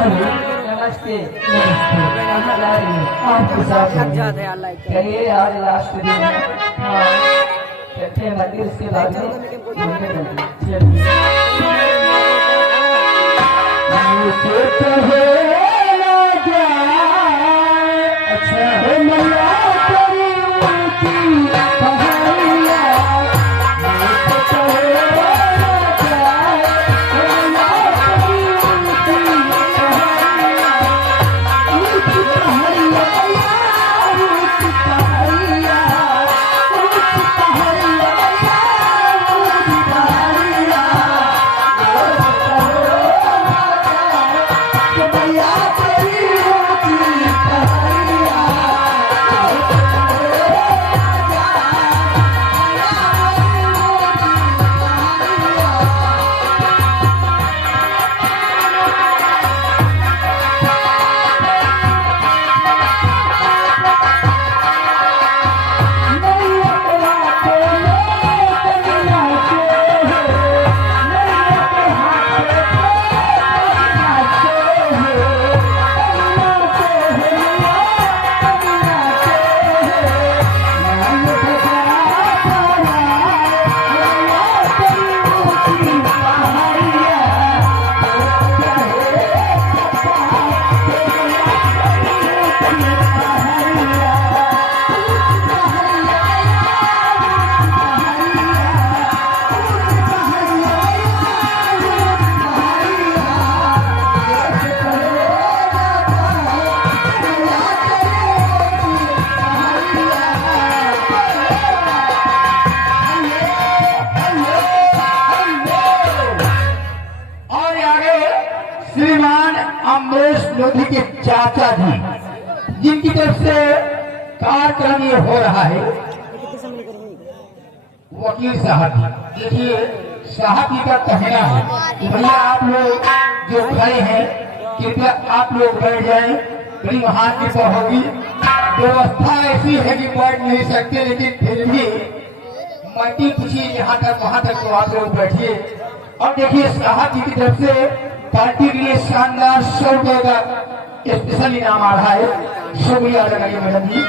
नमस्ते। कहाँ जा रही है? आपके साथ चलिए आज लास्ट दिन है। हाँ चलते हैं मंदिर से बाद में घूमने चलते हैं। अच्छा है मैया तेरी ऊंची पहाड़ियाँ, श्रीमान अमरेश लोधी के चाचा जी जिनकी तरफ से कार्यक्रम ये हो रहा है, वकील साहब जी। देखिए साहब जी का कहना है कि भैया आप लोग जो खड़े हैं कृपया आप लोग बैठ जाएं, बड़ी महान कृपा होगी। व्यवस्था ऐसी है कि बैठ नहीं सकते, लेकिन फिर भी मल्टी पूछिए जहाँ तक वहां तक तो आप लोग बैठिए। और देखिए साहब जी की तरफ से पार्टी के लिए शानदार 100 रुपए का स्पेशल इनाम आ रहा है। शुक्रिया लगाइए मैडम जी।